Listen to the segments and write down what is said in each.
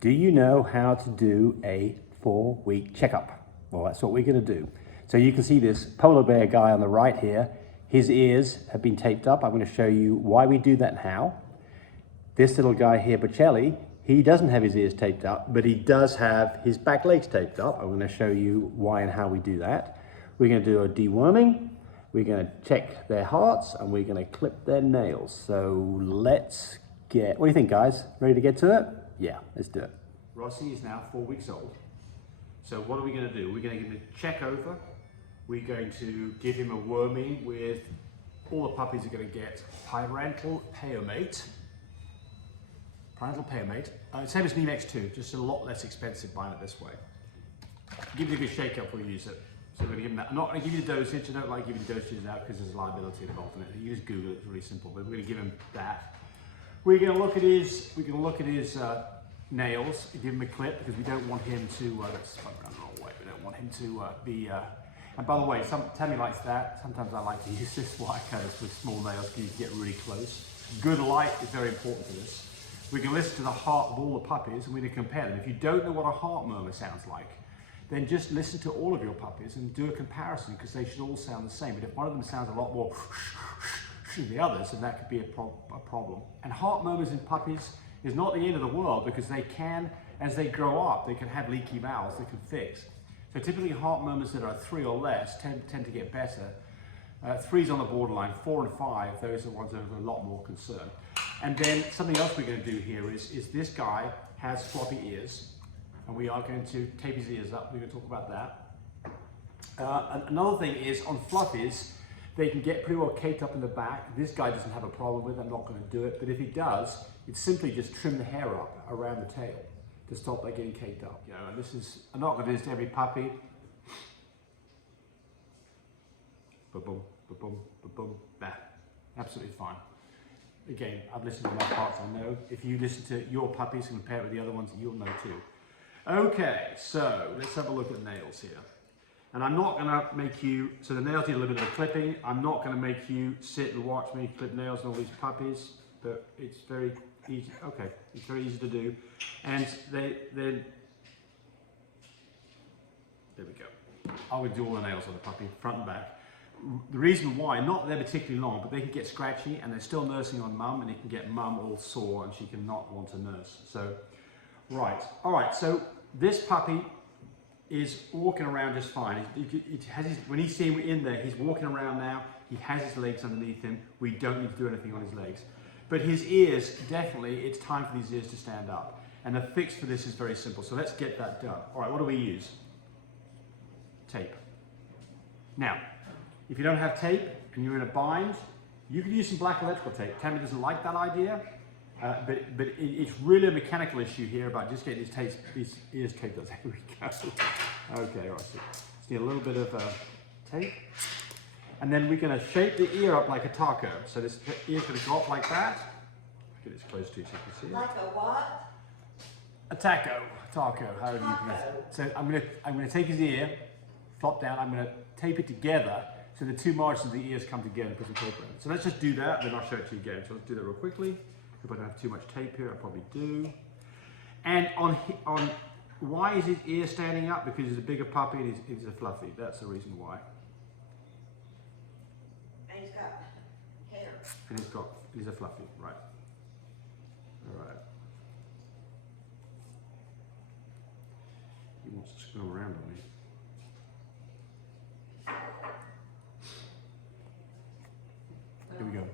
Do you know how to do a 4-week checkup? Well, that's what we're going to do. So you can see this polar bear guy on the right here. His ears have been taped up. I'm going to show you why we do that and how. This little guy here, Bocelli, he doesn't have his ears taped up, but he does have his back legs taped up. I'm going to show you why and how we do that. We're going to do a deworming. We're going to check their hearts, and we're going to clip their nails. So let's get, what do you think, guys? Ready to get to it? Yeah, let's do it. Rossi is now 4 weeks old. So what are we going to do? We're going to give him a check over. We're going to give him a worming with, all the puppies are going to get parental paomate. Same as Nemex 2, just a lot less expensive buying it this way. Give it a good shake up when you use it. So we're going to give him that. I'm not going to give you the dosage. I don't like giving dosages out because there's liability involved in it. You just Google it, it's really simple, but we're going to give him that. We're going to look at his, nails, give him a clip because we don't want him to, let's fuck around the wrong way, we don't want him to be, and by the way, Tammy likes that. Sometimes I like to use this wire cutters with small nails because you can get really close. Good light is very important for this. We can listen to the heart of all the puppies and we're going to compare them. If you don't know what a heart murmur sounds like, then just listen to all of your puppies and do a comparison because they should all sound the same. But if one of them sounds a lot more than the others, then that could be a problem. And heart murmurs in puppies is not the end of the world because they can, as they grow up, they can have leaky valves they can fix. So typically heart murmurs that are 3 or less tend to get better. 3's on the borderline, 4 and 5, those are the ones that are a lot more concerned. And then something else we're going to do here is this guy has floppy ears, and we are going to tape his ears up. We're going to talk about that. Another thing is on fluffies, they can get pretty well caked up in the back. This guy doesn't have a problem with it, I'm not going to do it, but if he does, it's simply just trim the hair up around the tail to stop that getting caked up. You know, and this is, I'm not going to do this to every puppy. Ba-boom, ba-boom, ba-boom, bah. Absolutely fine. Again, I've listened to my parts, I know. If you listen to your puppies and compare it with the other ones, you'll know too. Okay, so let's have a look at nails here. And I'm not gonna make you, so the nails need a little bit of clipping. I'm not gonna make you sit and watch me clip nails on all these puppies, but it's very easy, okay, it's very easy to do. And then, there we go. I would do all the nails on the puppy, front and back. The reason why, not that they're particularly long, but they can get scratchy and they're still nursing on mum and it can get mum all sore and she can not want to nurse. So, right, all right, so this puppy is walking around just fine. When he's seen in there, he's walking around now. He has his legs underneath him. We don't need to do anything on his legs. But his ears, definitely, it's time for these ears to stand up. And the fix for this is very simple. So let's get that done. All right, what do we use? Tape. Now, if you don't have tape and you're in a bind, you can use some black electrical tape. Tammy doesn't like that idea. But it's really a mechanical issue here about just getting these ears taped up. There we go. Okay, all right, so just need a little bit of tape. And then we're going to shape the ear up like a taco. So this ear's going to go up like that. Get this close to you so you can see it. Like a what? A taco, however you pronounce it. So I'm going to take his ear, flop down, I'm going to tape it together so the two margins of the ears come together and put some tape around it. So let's just do that, then I'll show it to you again. So let's do that real quickly. If I don't have too much tape here, I probably do. And on why is his ear standing up? Because he's a bigger puppy and he's a fluffy. That's the reason why. And he's got hair. And he's a fluffy, right. All right. He wants to swim around on me. Here we go.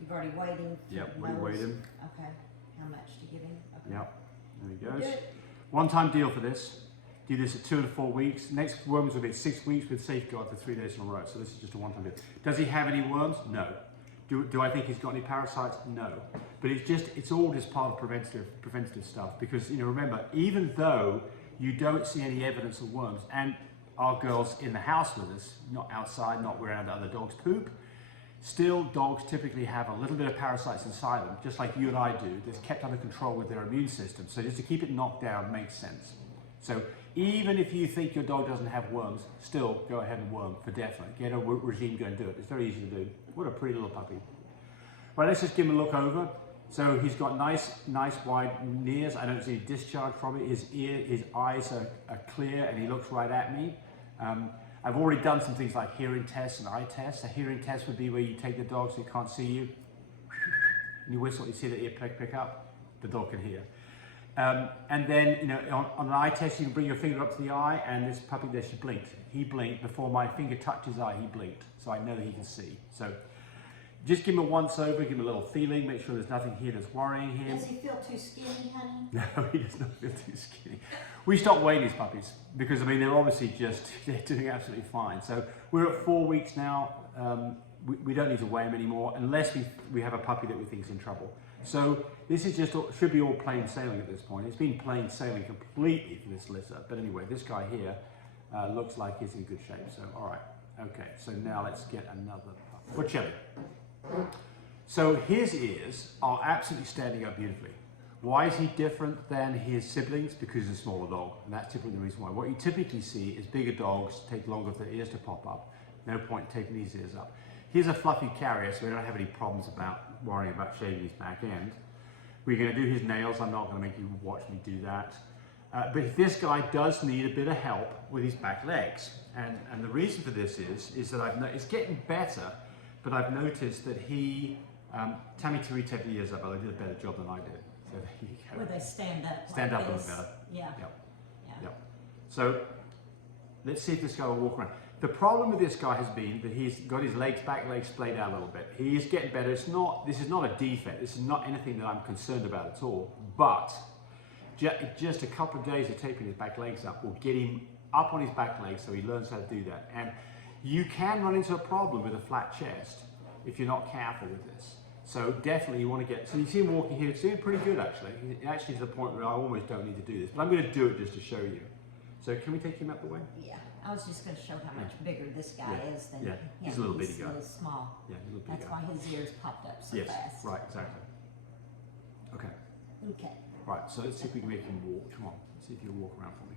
You've already weighed him? Yep, we weighed him. Okay. How much to give him? Okay. Yep, there he goes. One-time deal for this. Do this at 2 and 4 weeks. Next worms will be at 6 weeks with safeguard for 3 days in a row. So this is just a one-time deal. Does he have any worms? No. Do I think he's got any parasites? No. But it's all just part of preventative stuff. Because, you know, remember, even though you don't see any evidence of worms, and our girls in the house with us, not outside, not around other dogs' poop, still, dogs typically have a little bit of parasites inside them, just like you and I do, that's kept under control with their immune system. So just to keep it knocked down makes sense. So even if you think your dog doesn't have worms, still go ahead and worm for definite. Get a regime, go and do it. It's very easy to do. What a pretty little puppy. Right, let's just give him a look over. So he's got nice wide ears. I don't see any discharge from it. His eyes are clear and he looks right at me. I've already done some things like hearing tests and eye tests. A hearing test would be where you take the dog so he can't see you, and you whistle, you see the ear pick up, the dog can hear. And then, you know, on an eye test, you can bring your finger up to the eye, and this puppy there, she blinked. He blinked before my finger touched his eye, he blinked. So I know that he can see. So just give him a once over, give him a little feeling, make sure there's nothing here that's worrying him. Does he feel too skinny, honey? No, he does not feel too skinny. We stopped weighing these puppies because, I mean, they're obviously they're doing absolutely fine. So we're at 4 weeks now. We don't need to weigh him anymore unless we have a puppy that we think is in trouble. So this is should be all plain sailing at this point. It's been plain sailing completely for this litter. But anyway, this guy here looks like he's in good shape. So, all right. Okay, so now let's get another puppy. For Chili. So his ears are absolutely standing up beautifully. Why is he different than his siblings? Because he's a smaller dog, and that's typically the reason why. What you typically see is bigger dogs take longer for their ears to pop up. No point taking these ears up. He's a fluffy carrier, so we don't have any problems about worrying about shaving his back end. We're going to do his nails. I'm not going to make you watch me do that. But this guy does need a bit of help with his back legs, and the reason for this is that it's getting better, but I've noticed that Tammy taped the ears up, but I did a better job than I did. So there you go. Where they stand up. Stand like up a this. little better. Yeah. Yep. Yeah. Yep. So let's see if this guy will walk around. The problem with this guy has been that he's got his back legs splayed out a little bit. He is getting better. This is not a defect. This is not anything that I'm concerned about at all. But just a couple of days of taping his back legs up will get him up on his back legs so he learns how to do that. And you can run into a problem with a flat chest if you're not careful with this. So definitely you want to so you see him walking here, it's doing pretty good actually. Actually to the point where I almost don't need to do this, but I'm going to do it just to show you. So can we take him out the way? Yeah. I was just going to show how much bigger this guy is than him. He's a little bitty guy. He's small. Yeah, he's a little bitty That's guy. why his ears popped up so Yes, fast. right, exactly. Okay. Okay. Right, so let's see if we can make him walk. Come on, let's see if you walk around for me.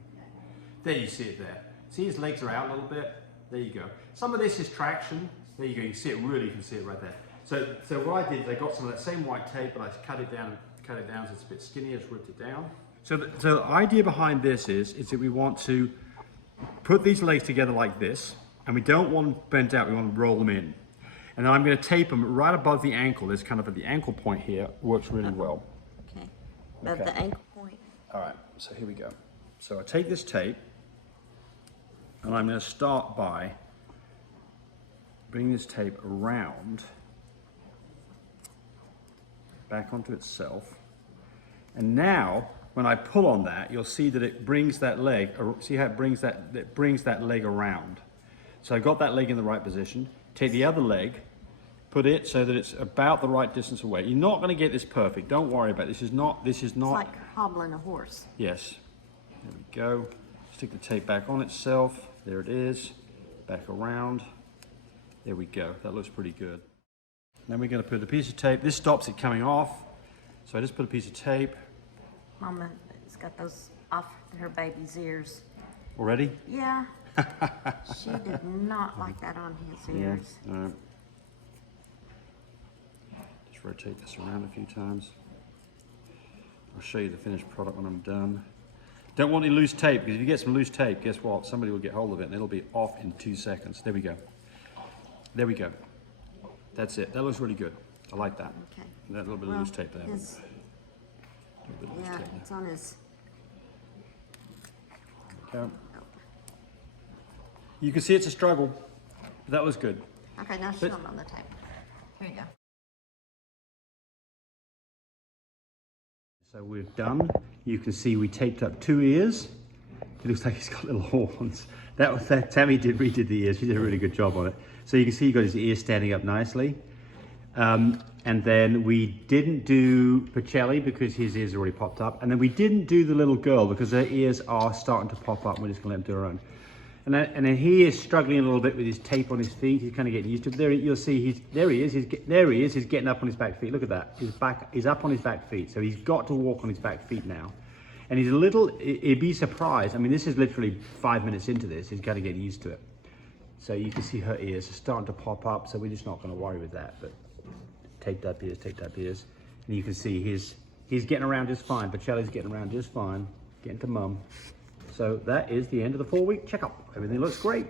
There, you see it there. See his legs are out a little bit? There you go. Some of this is traction. There you go, you see it really, you can see it right there. So what I did is I got some of that same white tape, but I cut it down so it's a bit skinnier, just ripped it down. So the idea behind this is that we want to put these legs together like this, and we don't want them bent out, we want to roll them in. And then I'm going to tape them right above the ankle. There's kind of at the ankle point here, works really well. Okay. Above the ankle point. All right, so here we go. So I take this tape, and I'm going to start by bringing this tape around, back onto itself. And now, when I pull on that, you'll see that it brings that leg, see how it brings that leg around. So I've got that leg in the right position. Take the other leg, put it so that it's about the right distance away. You're not going to get this perfect. Don't worry about it. This is not. It's like hobbling a horse. Yes. There we go. Stick the tape back on itself. There it is. Back around. There we go. That looks pretty good. Then we're going to put a piece of tape. This stops it coming off. So I just put a piece of tape. Mama has got those off her baby's ears. Already? Yeah. She did not like that on his ears. Yeah. All right. Just rotate this around a few times. I'll show you the finished product when I'm done. Don't want any loose tape, because if you get some loose tape, guess what? Somebody will get hold of it and it'll be off in 2 seconds. There we go. There we go. That's it. That looks really good. I like that. Okay. That little bit of loose tape there. Yeah, it's on his. There we go. You can see it's a struggle, but that was good. Okay, now show him on the tape. Here you go. So we're done. You can see we taped up 2 ears. It looks like he's got little horns. Tammy redid the ears. She did a really good job on it. So you can see he got his ears standing up nicely. And then we didn't do Pacelli because his ears already popped up. And then we didn't do the little girl because her ears are starting to pop up. We're just gonna let him do her own. And then he is struggling a little bit with his tape on his feet. He's kind of getting used to it. There you'll see there he is. He's getting up on his back feet. Look at that. He's up on his back feet. So he's got to walk on his back feet now. And he's he'd be surprised. I mean, this is literally 5 minutes into this. He's got to get used to it. So you can see her ears are starting to pop up. So we're just not going to worry with that. But taped up ears, taped up ears. And And you can see he's getting around just fine. Bocelli's getting around just fine, getting to mum. So that is the end of the 4-week checkup. Everything looks great.